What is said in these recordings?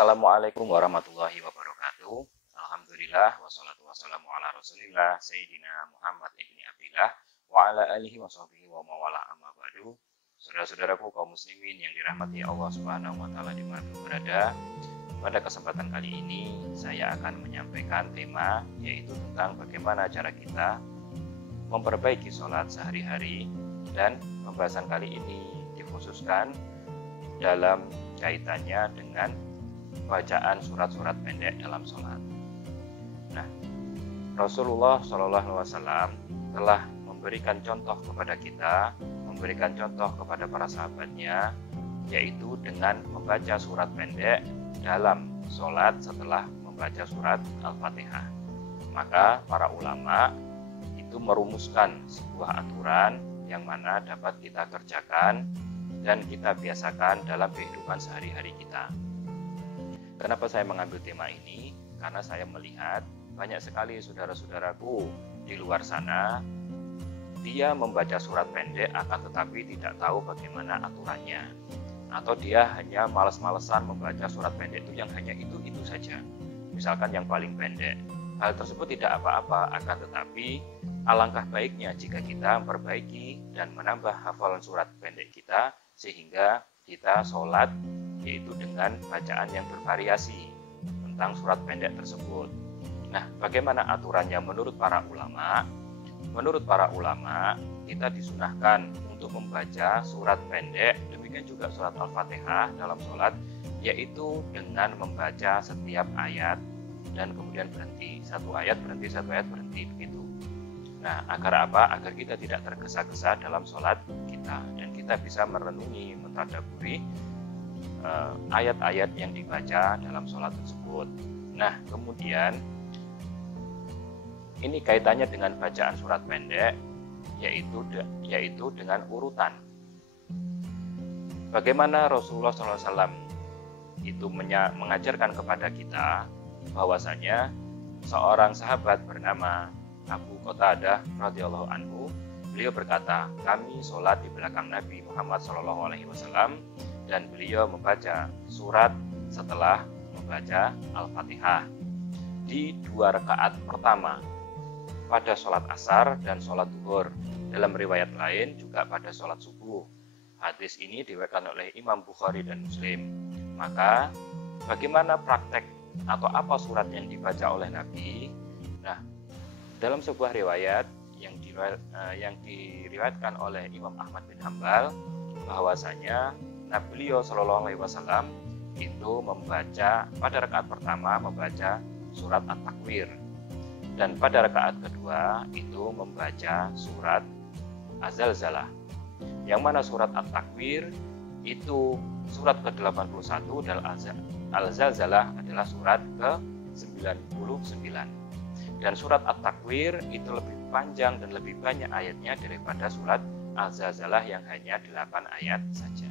Assalamualaikum warahmatullahi wabarakatuh. Alhamdulillah wassalatu wassalamu ala Rasulillah Sayyidina Muhammad ibni Abdillah wa ala alihi wa sahbihi wa mawala amma ba'du. Saudara-saudaraku kaum muslimin yang dirahmati Allah Subhanahu wa taala dimanapun berada. Pada kesempatan kali ini saya akan menyampaikan tema yaitu tentang bagaimana cara kita memperbaiki sholat sehari-hari, dan pembahasan kali ini dikhususkan dalam kaitannya dengan bacaan surat-surat pendek dalam sholat. Nah, Rasulullah SAW telah memberikan contoh kepada kita, memberikan contoh kepada para sahabatnya, yaitu dengan membaca surat pendek dalam sholat setelah membaca surat Al-Fatihah. Maka para ulama itu merumuskan sebuah aturan yang mana dapat kita kerjakan dan kita biasakan dalam kehidupan sehari-hari kita. Kenapa saya mengambil tema ini? Karena saya melihat banyak sekali saudara-saudaraku di luar sana, dia membaca surat pendek akan tetapi tidak tahu bagaimana aturannya. Atau dia hanya malas-malesan membaca surat pendek itu yang hanya itu saja. Misalkan yang paling pendek. Hal tersebut tidak apa-apa, akan tetapi alangkah baiknya jika kita memperbaiki dan menambah hafalan surat pendek kita sehingga kita sholat yaitu dengan bacaan yang bervariasi tentang surat pendek tersebut. Nah, bagaimana aturannya menurut para ulama? Menurut para ulama, kita disunahkan untuk membaca surat pendek, demikian juga surat Al-Fatihah dalam sholat, yaitu dengan membaca setiap ayat dan kemudian berhenti. Satu ayat berhenti begitu. Nah, agar apa? Agar kita tidak tergesa-gesa dalam sholat kita dan kita bisa merenungi, mentadabburi ayat-ayat yang dibaca dalam sholat tersebut. Nah, kemudian ini kaitannya dengan bacaan surat pendek, yaitu dengan urutan. Bagaimana Rasulullah SAW itu mengajarkan kepada kita bahwasanya seorang sahabat bernama Abu Qatadah radhiyallahu anhu, beliau berkata, kami sholat di belakang Nabi Muhammad SAW dan beliau membaca surat setelah membaca Al-Fatihah di 2 rakaat pertama pada sholat asar dan sholat zuhur. Dalam riwayat lain juga pada sholat subuh. Hadis ini diriwayatkan oleh Imam Bukhari dan Muslim. Maka bagaimana praktek atau apa surat yang dibaca oleh Nabi? Nah, dalam sebuah riwayat yang diriwayatkan oleh Imam Ahmad bin Hanbal, bahwasanya Nabi Shallallahu Alaihi Wasallam itu membaca pada rakaat pertama membaca surat At-Takwir, dan pada rakaat kedua itu membaca surat Az-Zalzalah. Yang mana surat At-Takwir itu surat ke-81 dan Al-Zalzalah adalah surat ke-99. Dan surat At-Takwir itu lebih panjang dan lebih banyak ayatnya daripada surat Al-Zalzalah yang hanya 8 ayat saja.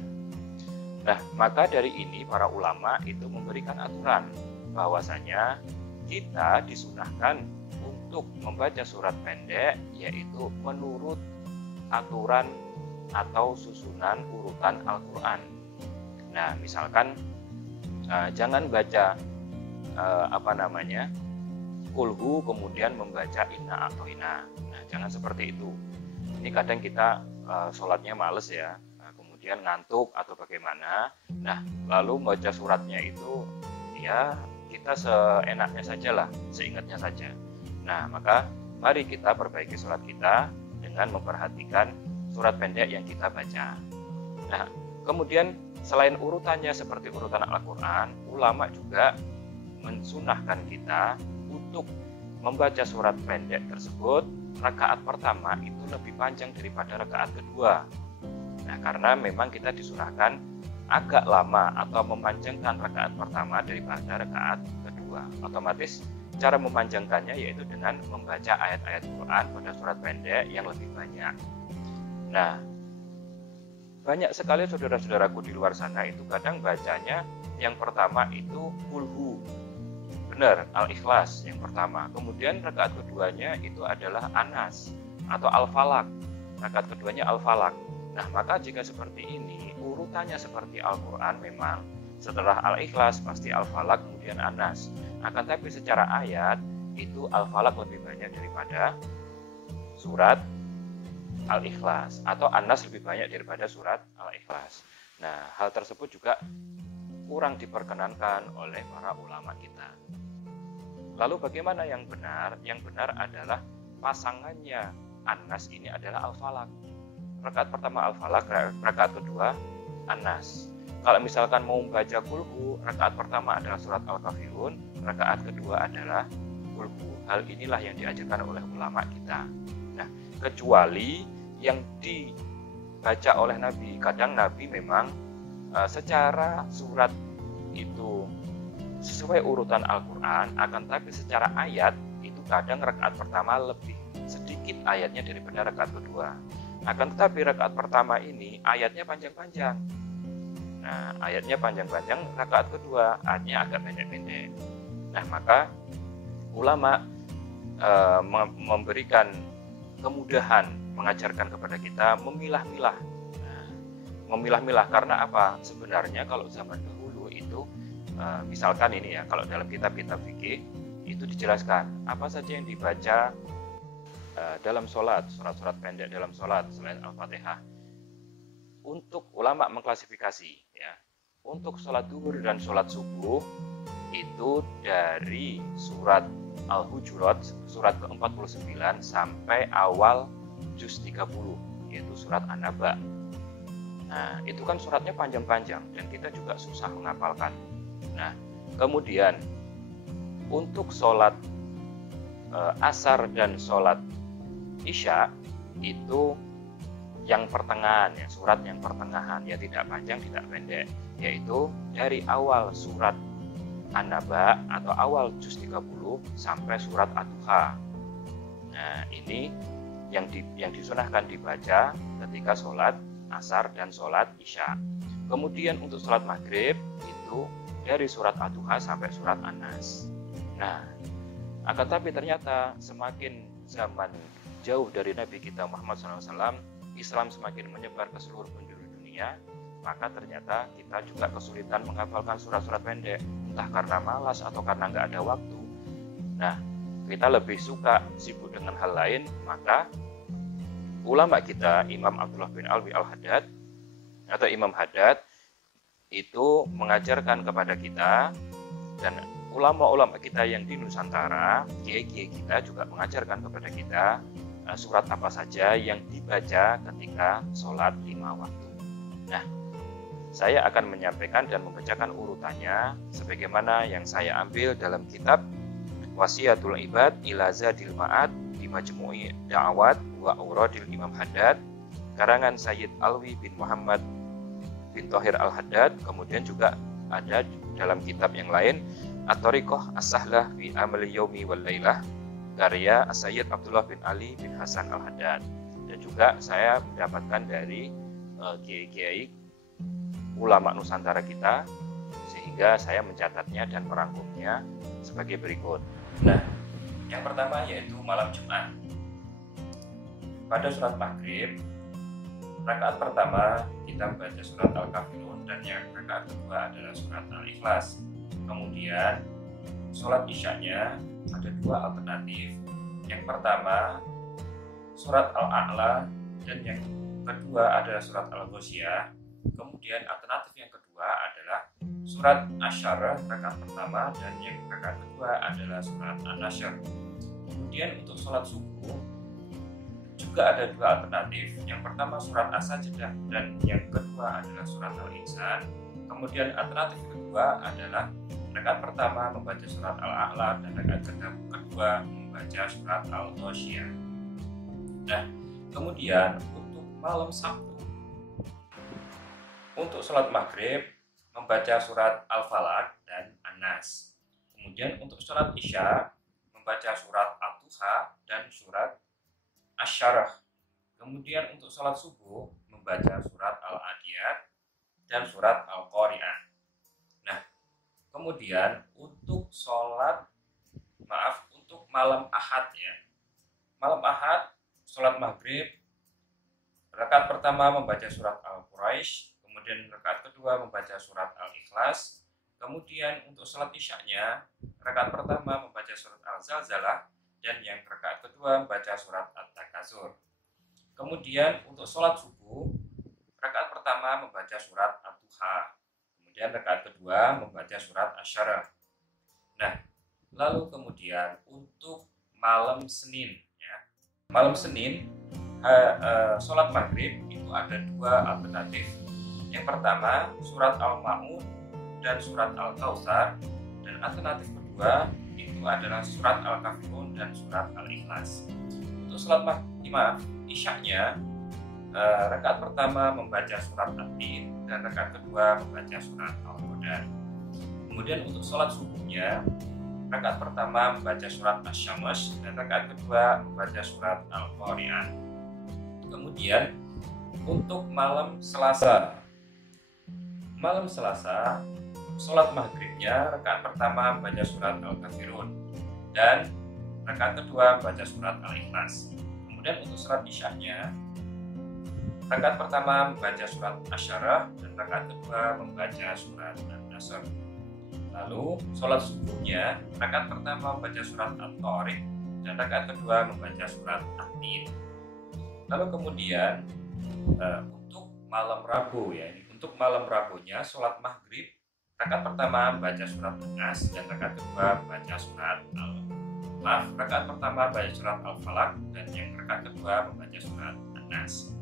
Nah, maka dari ini para ulama itu memberikan aturan bahwasanya kita disunahkan untuk membaca surat pendek yaitu menurut aturan atau susunan urutan Al-Quran. Nah, misalkan jangan baca kulhu kemudian membaca inna atau ina. Nah, jangan seperti itu. Ini kadang kita sholatnya males ya, kemudian ngantuk atau bagaimana. Nah, lalu membaca suratnya itu ya kita seenaknya saja lah, seingatnya saja. Nah, maka mari kita perbaiki sholat kita dengan memperhatikan surat pendek yang kita baca. Nah, kemudian selain urutannya seperti urutan Al-Quran, ulama juga mensunahkan kita untuk membaca surat pendek tersebut rakaat pertama itu lebih panjang daripada rakaat kedua. Nah, karena memang kita disunahkan agak lama atau memanjangkan rakaat pertama daripada rakaat kedua. Otomatis cara memanjangkannya yaitu dengan membaca ayat-ayat Quran pada surat pendek yang lebih banyak. Nah, banyak sekali saudara-saudaraku di luar sana itu kadang bacanya yang pertama itu kulhu. Benar, Al-Ikhlas yang pertama. Kemudian rakaat keduanya itu adalah Anas atau Al-Falaq. Rakaat keduanya Al-Falaq. Nah, maka jika seperti ini, urutannya seperti Al-Quran memang. Setelah Al-Ikhlas pasti Al-Falaq, kemudian An-Nas. Akan tapi secara ayat itu Al-Falaq lebih banyak daripada surat Al-Ikhlas, atau An-Nas lebih banyak daripada surat Al-Ikhlas. Nah, hal tersebut juga kurang diperkenankan oleh para ulama kita. Lalu bagaimana yang benar? Yang benar adalah pasangannya An-Nas ini adalah Al-Falaq. Rakaat pertama Al-Falaq, rakaat kedua An-Nas. Kalau misalkan mau membaca kulhu, rakaat pertama adalah surat Al-Kafirun, rakaat kedua adalah kulhu. Hal inilah yang diajarkan oleh ulama kita. Nah, kecuali yang dibaca oleh Nabi. Kadang Nabi memang secara surat itu sesuai urutan Al-Quran, akan tapi secara ayat itu kadang rakaat pertama lebih sedikit ayatnya daripada rakaat kedua. Akan tetapi rakaat pertama ini ayatnya panjang-panjang. Nah, ayatnya panjang-panjang, rakaat kedua ayatnya agak pendek-pendek. Nah, maka ulama memberikan kemudahan mengajarkan kepada kita memilah-milah. Nah, memilah-milah karena apa? Sebenarnya kalau zaman dahulu itu misalkan ini ya, kalau dalam kitab-kitab fikih itu dijelaskan apa saja yang dibaca dalam sholat, surat-surat pendek dalam sholat selain Al-Fatihah. Untuk ulama mengklasifikasi ya, untuk sholat zuhur dan sholat subuh itu dari surat Al-Hujurat surat ke-49 sampai awal juz 30, yaitu surat An-Naba. Nah, itu kan suratnya panjang-panjang dan kita juga susah menghafalkan. Nah, kemudian untuk sholat asar dan sholat isya itu yang pertengahan ya, surat yang pertengahan ya, tidak panjang tidak pendek, yaitu dari awal surat An-Naba atau awal juz 30 sampai surat Ad-Duha. Nah, ini yang disunahkan dibaca ketika sholat asar dan sholat isya. Kemudian untuk sholat maghrib itu dari surat Ad-Duha sampai surat An-Nas. Nah, akan tapi ternyata semakin zaman jauh dari Nabi kita Muhammad SAW, Islam semakin menyebar ke seluruh penjuru dunia, maka ternyata kita juga kesulitan menghafalkan surat-surat pendek, entah karena malas atau karena nggak ada waktu. Nah, kita lebih suka sibuk dengan hal lain, maka ulama kita, Imam Abdullah bin Alwi Al-Haddad atau Imam Haddad, itu mengajarkan kepada kita, dan ulama-ulama kita yang di Nusantara, kiai-kiai kita juga mengajarkan kepada kita surat apa saja yang dibaca ketika sholat 5 waktu. Nah, saya akan menyampaikan dan membacakan urutannya sebagaimana yang saya ambil dalam kitab Wasiyatul Ibad ila Zadil Ma'ad di Majmu'i Da'awat wa Auradil Imam Haddad, karangan Sayyid Alwi bin Muhammad bin Thohir Al-Haddad. Kemudian juga ada dalam kitab yang lain At-Thariqah As-Sahlah fi Amali Yaumi wal Lailah, karya Sayyid Abdullah bin Ali bin Hasan Al-Haddad. Dan juga saya mendapatkan dari kiai-kiai ulama Nusantara kita, sehingga saya mencatatnya dan merangkumnya sebagai berikut. Nah, yang pertama yaitu malam Jumat. Pada surat Maghrib, rakaat pertama kita membaca surat Al-Kafirun dan yang rakaat kedua adalah surat Al-Ikhlas. Kemudian sholat isyanya ada 2 alternatif. Yang pertama surat Al-A'la dan yang kedua adalah surat Al-Ghasyiyah. Kemudian alternatif yang kedua adalah surat Asy-Syarah rakaat pertama dan yang rakaat kedua adalah surat An-Nashr. Kemudian untuk sholat subuh juga ada 2 alternatif. Yang pertama surat As-Sajdah dan yang kedua adalah surat Al-Insan. Kemudian alternatif kedua adalah rakaat pertama membaca surat Al-A'la dan rakaat kedua membaca surat Al-Ghasyiyah. Nah, kemudian untuk malam Sabtu, untuk sholat maghrib membaca surat Al-Falaq dan An-Nas. Kemudian untuk sholat isya membaca surat Ad-Duha dan surat Asy-Syarah. Kemudian untuk sholat subuh membaca surat Al-Adiyat dan surat Al-Qari'ah. Nah, kemudian untuk untuk malam Ahad ya. Malam Ahad sholat maghrib rakaat pertama membaca surat Al-Quraisy, kemudian rakaat kedua membaca surat Al-Ikhlas, kemudian untuk sholat isyaknya rakaat pertama membaca surat Al-Zalzalah, dan yang rakaat kedua membaca surat At-Takasur. Kemudian untuk sholat subuh rakaat pertama membaca surat Ad-Duha, kemudian rakaat kedua membaca surat Asy-Syarah. Nah, lalu kemudian untuk malam Senin, ya. Malam Senin sholat maghrib itu ada dua alternatif. Yang pertama surat Al-Ma'un dan surat Al-Kautsar, dan alternatif kedua itu adalah surat Al-Kafirun dan surat Al-Ikhlas. Untuk sholat isyaknya rakaat pertama membaca surat At-Tin dan rakaat kedua membaca surat Al-Qadar. Kemudian untuk sholat subuhnya rakaat pertama membaca surat Asy-Syams dan rakaat kedua membaca surat Al-Qari'ah. Kemudian untuk malam Selasa sholat maghribnya rakaat pertama membaca surat Al-Kafirun dan rakaat kedua membaca surat Al-Ikhlas. Kemudian untuk sholat isyaknya rakaat pertama membaca surat Asy-Syarah dan rakaat kedua membaca surat An-Nasr. Lalu sholat subuhnya rakaat pertama membaca surat At-Thariq dan rakaat kedua membaca surat At-Tin. Lalu kemudian untuk malam Rabu, ya, untuk malam Rabunya sholat maghrib rakaat pertama membaca surat An-Nas dan rakaat kedua membaca surat rakaat pertama membaca surat Al-Falaq dan yang rakaat kedua membaca surat An-Nas.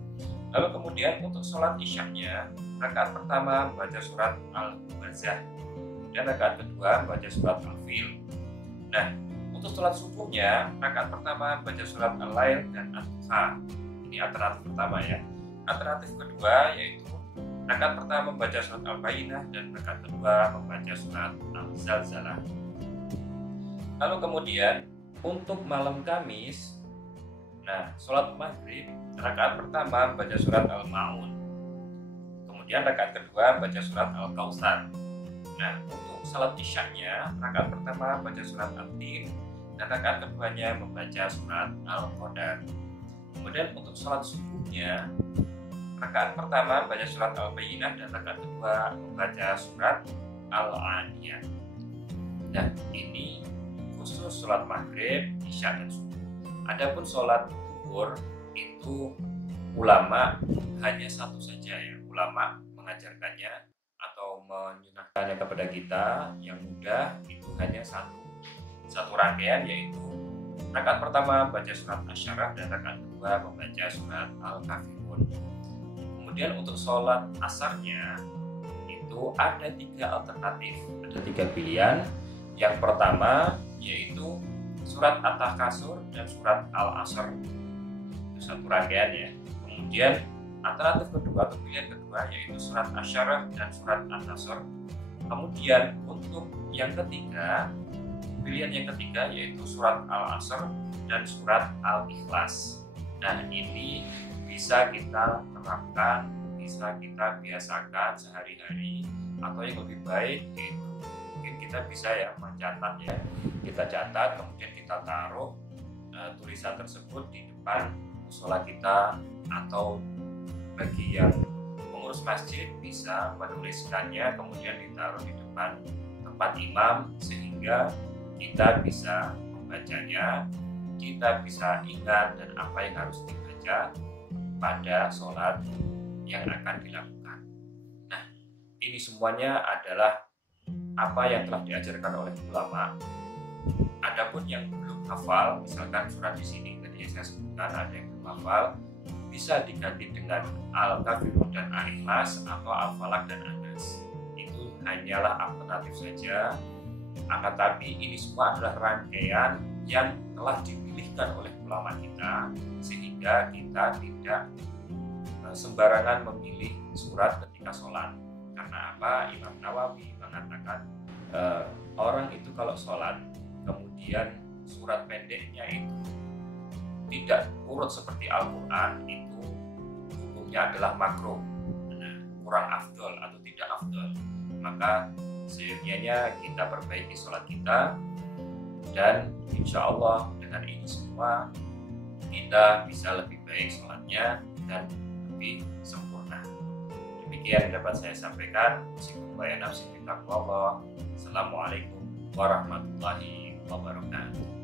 Lalu kemudian untuk sholat isyaknya rakaat pertama membaca surat Al-Humazzah dan rakaat kedua membaca surat Al-Fil. Nah, untuk sholat subuhnya rakaat pertama membaca surat Al-Lail dan Ad-Duha. Ini alternatif pertama, ya. Alternatif kedua yaitu rakaat pertama membaca surat Al-Bayyinah dan rakaat kedua membaca surat Al-Zalzalah. Lalu kemudian untuk malam Kamis, nah, sholat maghrib rakaat pertama membaca surat Al-Ma'un, kemudian rakaat kedua membaca surat Al-Kautsar. Nah, untuk sholat isyaknya rakaat pertama membaca surat At-Tin dan rakaat keduanya membaca surat Al-Qadar. Kemudian untuk sholat subuhnya rakaat pertama membaca surat Al-Bayyinah dan rakaat kedua membaca surat Al-Adiyah. Nah, ini khusus sholat maghrib, isya, dan subuh. Adapun sholat zuhur itu ulama hanya satu saja, ya. Ulama mengajarkannya atau menyunahkannya kepada kita yang mudah itu hanya satu rangkaian, yaitu rakaat pertama membaca surat Asy-Syarah dan rakaat kedua membaca surat Al-Kafirun. Kemudian untuk sholat asarnya itu ada 3 alternatif, ada 3 pilihan. Yang pertama yaitu surat At-Takasur dan surat Al-Asr, itu satu rangkaian, ya. Kemudian alternatif kedua atau pilihan kedua yaitu surat Asy-Syarah dan surat An-Nasr. Kemudian untuk yang ketiga, pilihan yang ketiga yaitu surat Al-Asr dan surat Al-Ikhlas. Nah, ini bisa kita terapkan, bisa kita biasakan sehari-hari, atau yang lebih baik yaitu mungkin kita bisa, ya, mencatatnya. Kita catat, kemudian kita taruh tulisan tersebut di depan musola kita, atau bagi yang pengurus masjid bisa menuliskannya kemudian ditaruh di depan tempat imam, sehingga kita bisa membacanya, kita bisa ingat dan apa yang harus dibaca pada sholat yang akan dilakukan. Nah, ini semuanya adalah apa yang telah diajarkan oleh ulama. Adapun yang belum hafal, misalkan surat di sini tadi saya sebutkan ada yang belum hafal, bisa diganti dengan Al-Kafirun dan Al-Ikhlas atau Al-Falaq dan An-Nas. Itu hanyalah alternatif saja. Akan tapi ini semua adalah rangkaian yang telah dipilihkan oleh ulama kita, sehingga kita tidak sembarangan memilih surat ketika sholat. Karena apa? Imam Nawawi mengatakan orang itu kalau sholat kemudian surat pendeknya itu tidak urut seperti Al-Quran, itu hukumnya adalah makruh, kurang afdol atau tidak afdol. Maka seyogianya kita perbaiki sholat kita, dan insya Allah dengan ini semua kita bisa lebih baik sholatnya dan lebih sempurna. Demikian Demikian yang dapat saya sampaikan. Assalamualaikum warahmatullahi wabarakatuh.